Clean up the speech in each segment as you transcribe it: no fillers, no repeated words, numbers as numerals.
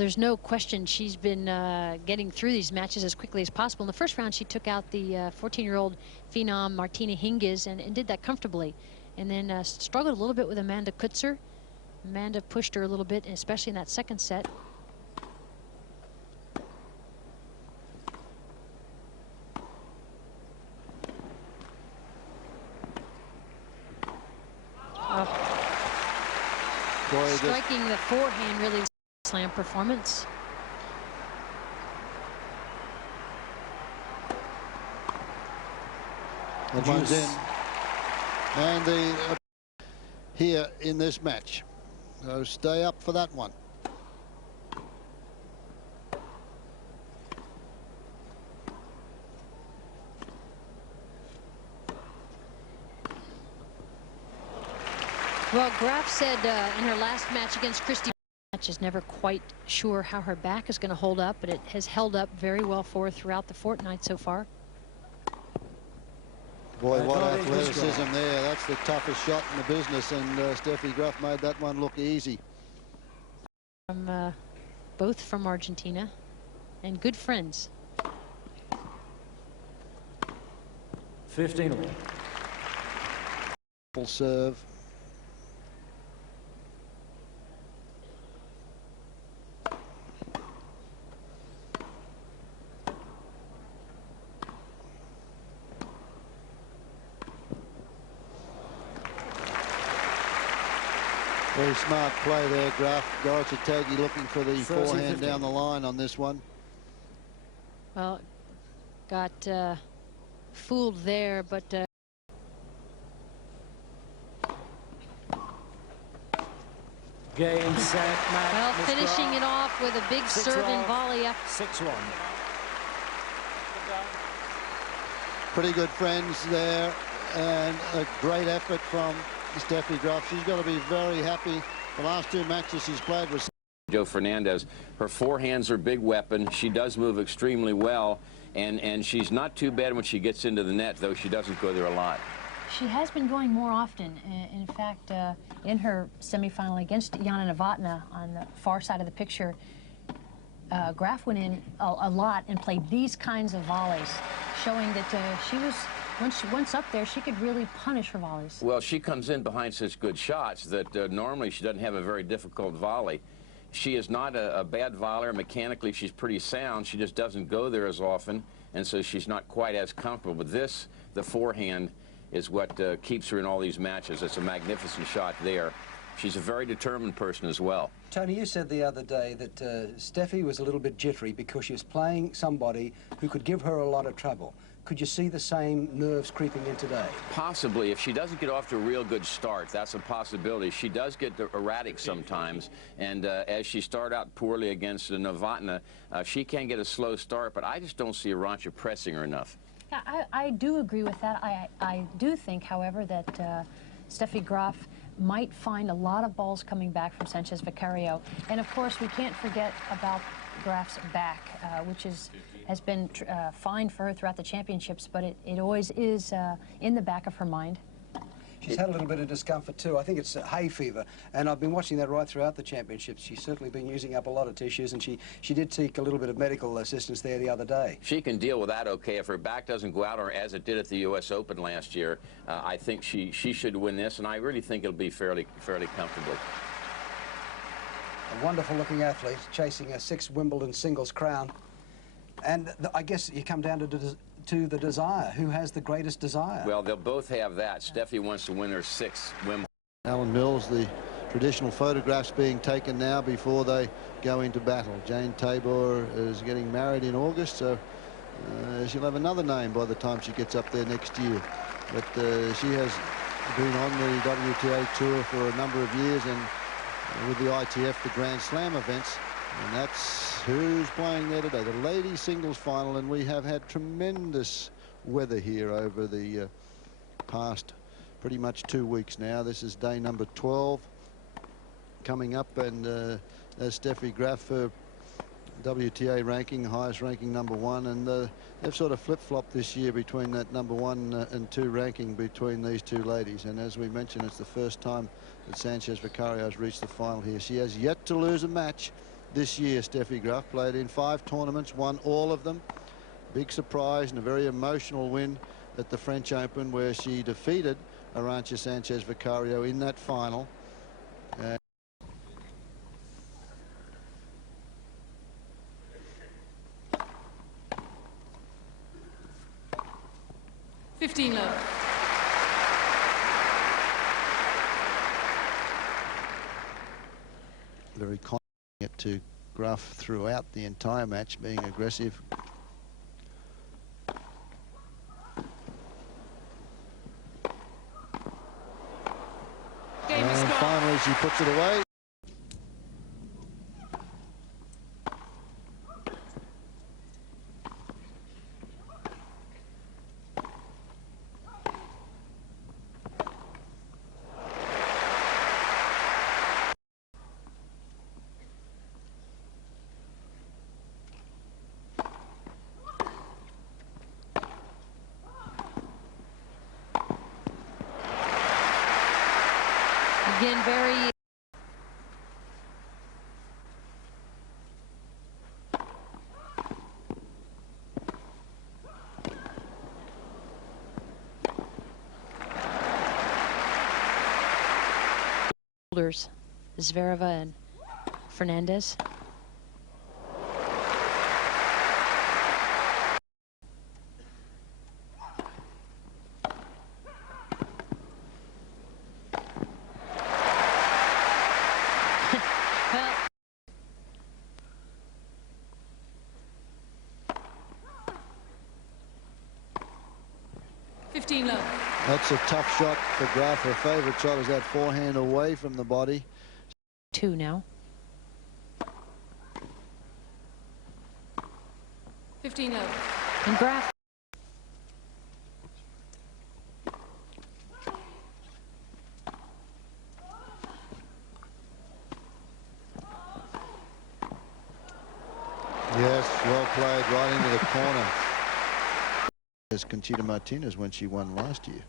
There's no question she's been getting through these matches as quickly as possible. In the first round, she took out the 14-year-old phenom Martina Hingis and did that comfortably. And then struggled a little bit with Amanda Kutzer. Amanda pushed her a little bit, especially in that second set. Striking the forehand really slam performance. The one's in, and the here in this match. So stay up for that one. Well, Graf said in her last match against Christy, is never quite sure how her back is going to hold up, but it has held up very well for her throughout the fortnight so far. Boy, what athleticism there. That's the toughest shot in the business, and Steffi Graf made that one look easy. From both from Argentina and good friends. 15. Full serve. Very smart play there, Graf. Gorrochategui looking for the forehand down the line on this one. Well, got fooled there, but Game, set, match. well, finishing it off with a big serving volley. 6-1. Pretty good friends there, and a great effort from Steffi Graf. She's got to be very happy. The last two matches she's played with Joe Fernandez. Her forehands are a big weapon. She does move extremely well, and she's not too bad when she gets into the net, though she doesn't go there a lot. She has been going more often. In fact, in her semifinal against Jana Novotna on the far side of the picture, Graf went in a lot and played these kinds of volleys, showing that she was, once up there, she could really punish her volleys. Well, she comes in behind such good shots that normally she doesn't have a very difficult volley. She is not a bad volleyer. Mechanically, she's pretty sound. She just doesn't go there as often, and so she's not quite as comfortable. But this, the forehand, is what keeps her in all these matches. It's a magnificent shot there. She's a very determined person as well. Tony, you said the other day that Steffi was a little bit jittery because she was playing somebody who could give her a lot of trouble. Could you see the same nerves creeping in today? Possibly. If she doesn't get off to a real good start, that's a possibility. She does get erratic sometimes, and as she started out poorly against Novotna, she can get a slow start, but I just don't see Arantxa pressing her enough. Yeah, I do agree with that. I do think, however, that Steffi Graf might find a lot of balls coming back from Sanchez Vicario. And of course, we can't forget about Graf's back, which has been fine for her throughout the championships, but it always is in the back of her mind. She's had a little bit of discomfort too. I think it's hay fever, and I've been watching that right throughout the championships. She's certainly been using up a lot of tissues, and she did seek a little bit of medical assistance there the other day. She can deal with that okay. If her back doesn't go out, or as it did at the U.S. Open last year, I think she should win this, and I really think it'll be fairly comfortably. A wonderful-looking athlete chasing a 6th Wimbledon singles crown, and I guess you come down to the desire. Who has the greatest desire? Well, they'll both have that. Steffi wants to win her 6th Wimbledon. Alan Mills, the traditional photographs being taken now before they go into battle. Jane Tabor is getting married in August, so she'll have another name by the time she gets up there next year. But she has been on the WTA Tour for a number of years, and with the ITF, the Grand Slam events. And that's who's playing there today, the ladies singles final, and we have had tremendous weather here over the past pretty much 2 weeks now. This is day number 12 coming up, and as Steffi Graf, her WTA ranking, highest ranking #1, and they've sort of flip-flopped this year between that #1 and 2 ranking between these two ladies. And as we mentioned, it's the first time that Sanchez Vicario has reached the final here. She has yet to lose a match this year. Steffi Graf played in 5 tournaments, won all of them. Big surprise and a very emotional win at the French Open, where she defeated Arantxa Sanchez Vicario in that final. 15 love. Very confident to Graf throughout the entire match, being aggressive. And finally she puts it away. Again, very shoulders, Zvereva and Fernandez. That's a tough shot for Graf. Her favourite shot is that forehand away from the body. 2 now. 15 love. And Graf. Yes, well played, right into the corner. As Conchita Martinez when she won last year.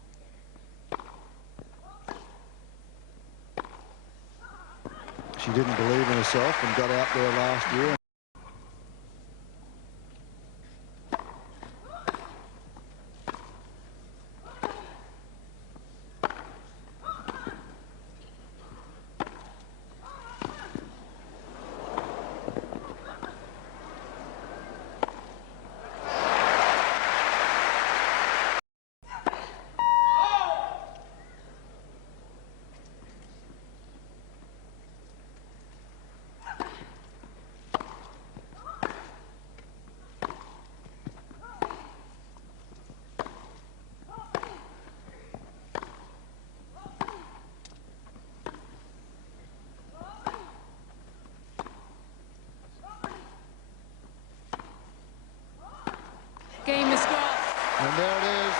She didn't believe in herself and got out there last year. Game is scored. And there it is.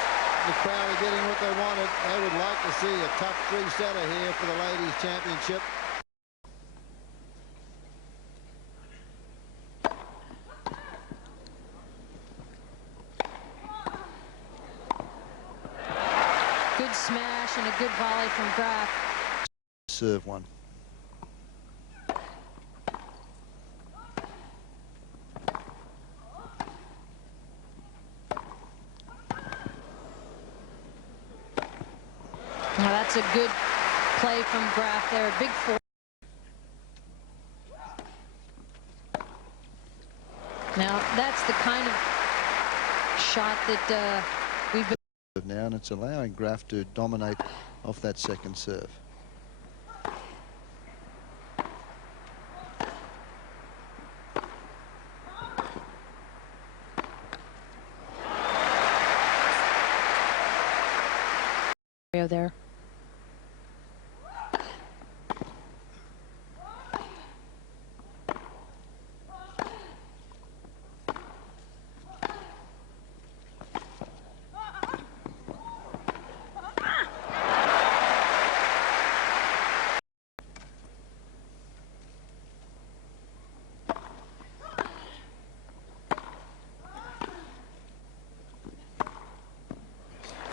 The crowd are getting what they wanted. They would like to see a tough 3-setter here for the Ladies' Championship. Good smash and a good volley from Graf. Serve one. Well, that's a good play from Graf there. Big four. Now, that's the kind of shot that we've been Now, and it's allowing Graf to dominate off that second serve. there.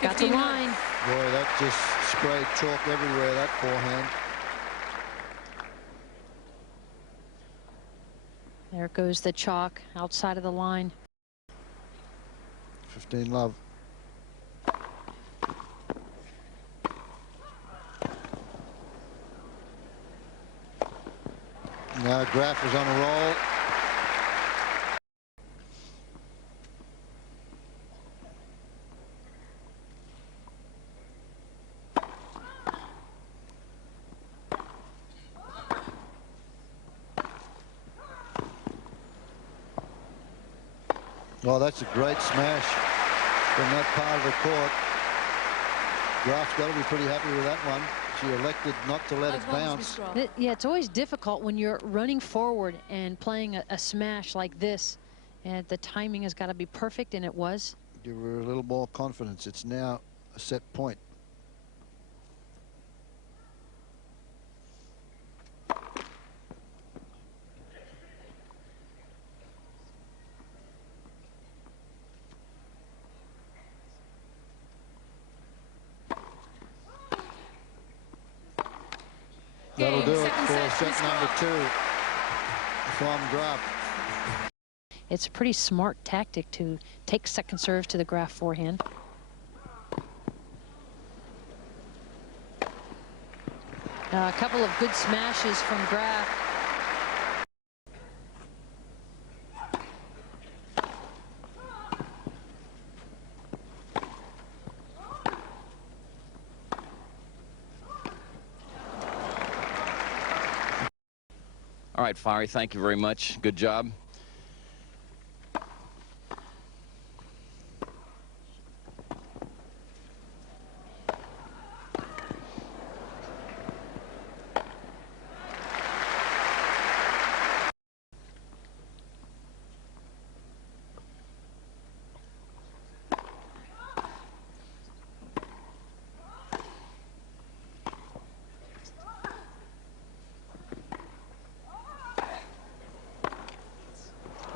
Got the line. Boy, that just sprayed chalk everywhere, that forehand. There goes the chalk outside of the line. 15 love. Now Graf is on a roll. Oh, that's a great smash from that part of the court. Graf's got to be pretty happy with that one. She elected not to let it bounce. Yeah, it's always difficult when you're running forward and playing a smash like this. And the timing has got to be perfect, and it was. Give her a little more confidence. It's now a set point. That'll do it for set number 2 from Graf. It's a pretty smart tactic to take second serve to the Graf forehand. A couple of good smashes from Graf. All right, Fiery, thank you very much. Good job.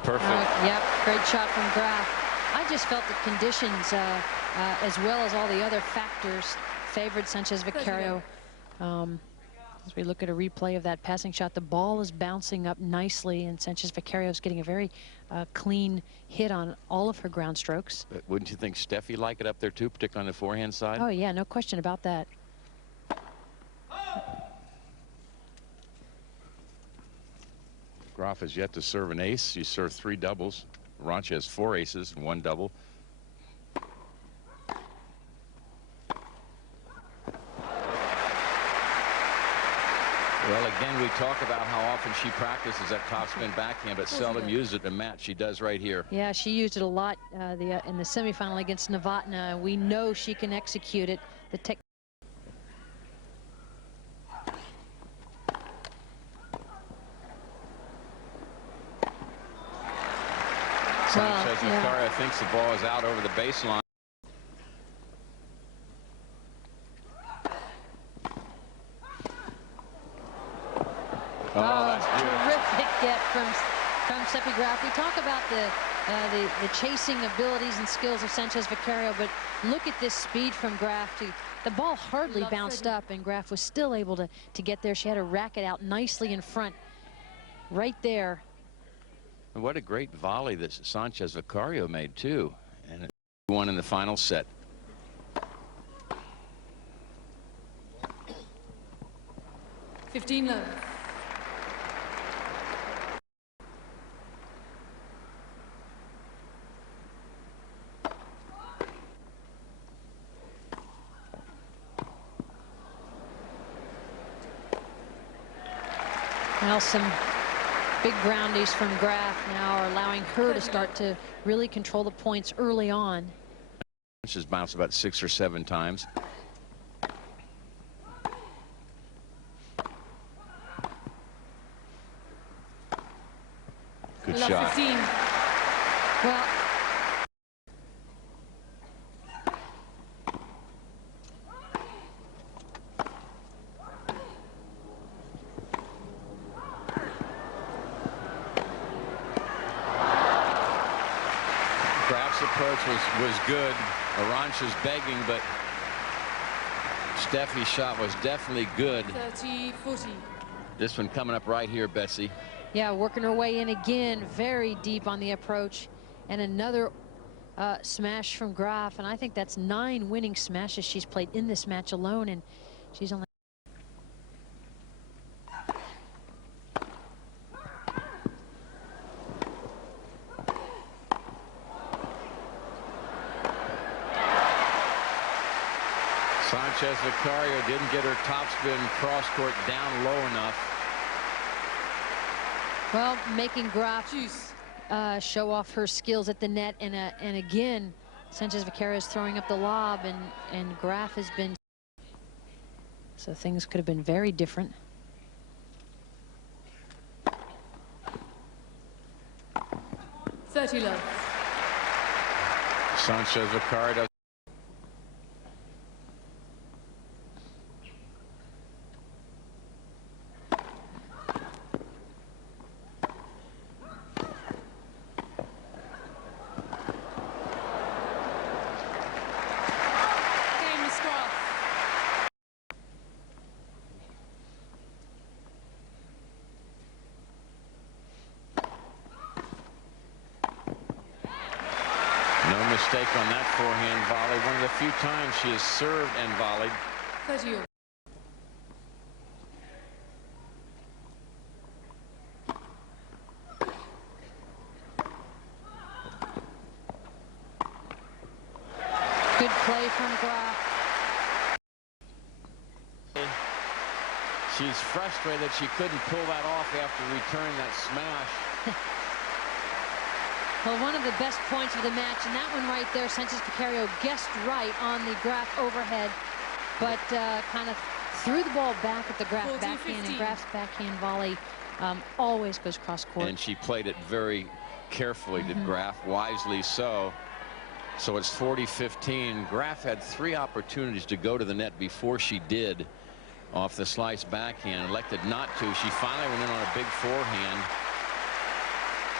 Perfect. Yep, great shot from Graf. I just felt the conditions, as well as all the other factors, favored Sanchez Vicario. As we look at a replay of that passing shot, the ball is bouncing up nicely, and Sanchez Vicario is getting a very clean hit on all of her ground strokes. But wouldn't you think Steffi like it up there too, particularly on the forehand side? Oh yeah, no question about that. Graf has yet to serve an ace. She served 3 doubles. Arantxa has 4 aces and 1 double. Well, again, we talk about how often she practices that topspin backhand, but seldom uses it in a match. She does right here. Yeah, she used it a lot in the semifinal against Novotna. We know she can execute it. The tech. Sanchez Vicario thinks the ball is out over the baseline. Oh, that's terrific get from Steffi Graf. We talk about the chasing abilities and skills of Sanchez Vicario, but look at this speed from Graf. The ball hardly bounced up, and Graf was still able to get there. She had her racket out nicely in front, right there. And what a great volley that Sanchez Vicario made too, and it won in the final set. $15. Well, some big groundies from Graf now are allowing her to start to really control the points early on. She's bounced about 6 or 7 times. Good shot. 15. Well, Approach was good. Arantxa's begging, but Steffi's shot was definitely good. 30-40. This one coming up right here, Betsy. Yeah, working her way in again, very deep on the approach, and another smash from Graf, and I think that's 9 winning smashes she's played in this match alone, and she's only. Sanchez Vicario didn't get her topspin cross court down low enough. Well, making Graf show off her skills at the net, and again, Sanchez Vicario is throwing up the lob, and Graf has been. So things could have been very different. $30 love. Sanchez Vicario. No mistake on that forehand volley. One of the few times she has served and volleyed. 30. Good play from Graf. She's frustrated that she couldn't pull that off after returning that smash. Well, one of the best points of the match, and that one right there, Sanchez Vicario guessed right on the Graf overhead, but kind of threw the ball back at the Graf backhand, and Graf's backhand volley always goes cross court. And she played it very carefully, did Graf, wisely so. So it's 40-15. Graf had 3 opportunities to go to the net before she did off the slice backhand, elected not to. She finally went in on a big forehand.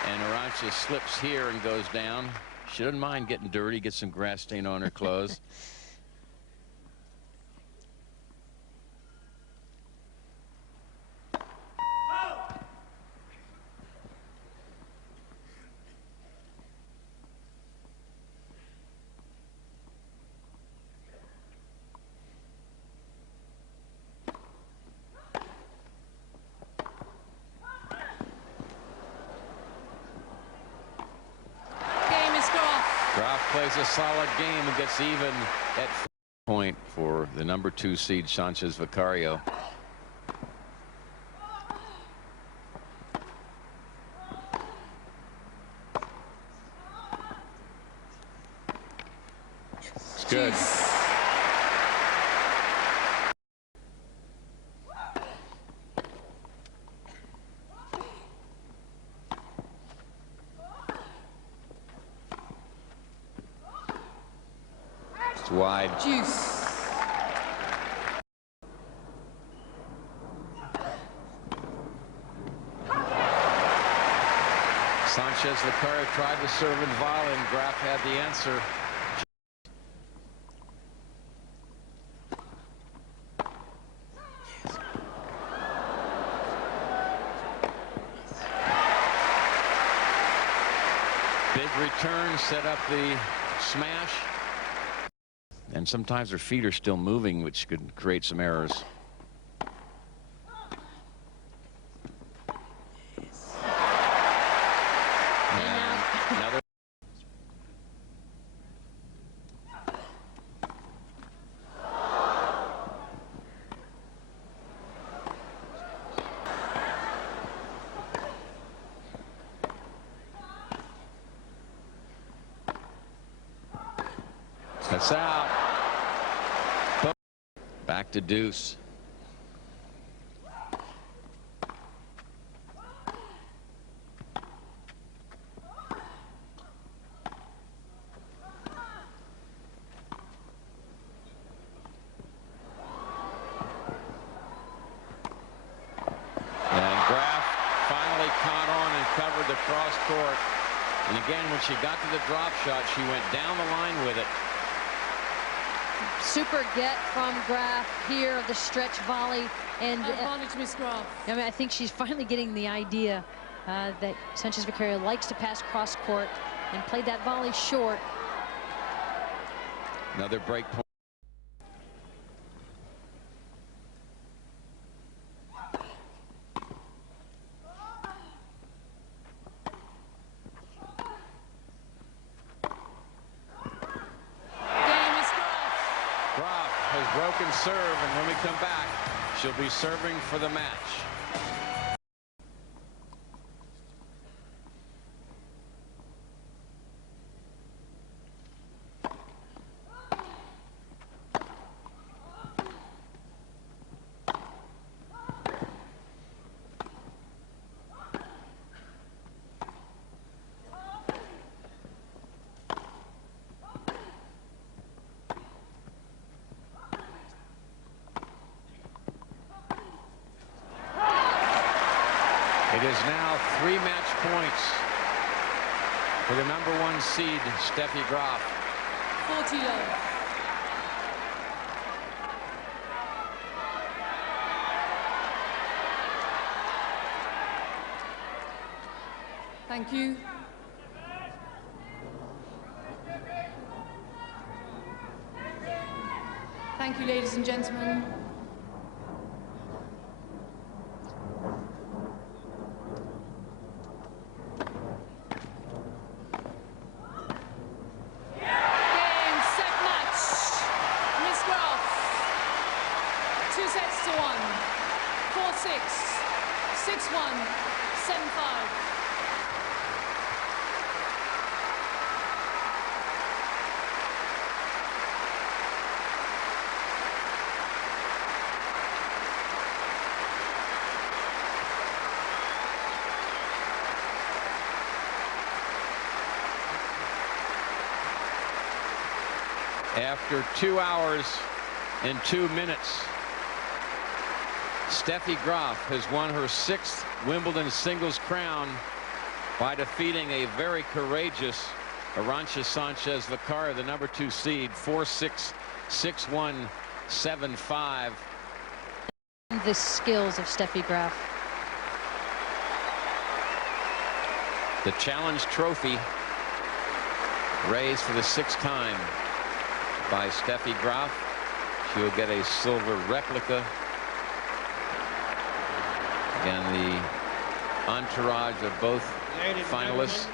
And Arantxa slips here and goes down. She doesn't mind getting dirty, get some grass stain on her clothes. Graf plays a solid game and gets even at point for the number 2 seed Sanchez Vicario. It's good. Wide. Juice. Sanchez Vicario tried to serve and volley, and Graf had the answer. Big return, set up the smash. And sometimes her feet are still moving, which could create some errors. Another. That's out. Back to deuce. And Graf finally caught on and covered the cross court. And again, when she got to the drop shot, she went down the line with it. Super get from Graf here, the stretch volley, and Advantage, Miss Graf. I mean, I think she's finally getting the idea that Sanchez Vicario likes to pass cross court and played that volley short. Another break point. Graf has broken serve, and when we come back, she'll be serving for the match. It is now 3 match points for the #1 seed, Steffi Graf. 40 love. Thank you. Thank you, ladies and gentlemen. After 2 hours and 2 minutes, Steffi Graf has won her 6th Wimbledon singles crown by defeating a very courageous Arantxa Sanchez Vicario, the #2 seed, 4-6, 6-1, 7-5. The skills of Steffi Graf. The Challenge Trophy raised for the 6th time by Steffi Graf. She'll get a silver replica. Again, the entourage of both finalists.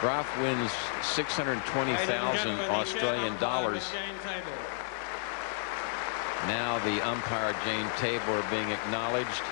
Graf wins 620,000 Australian dollars. Now the umpire Jane Tabor being acknowledged.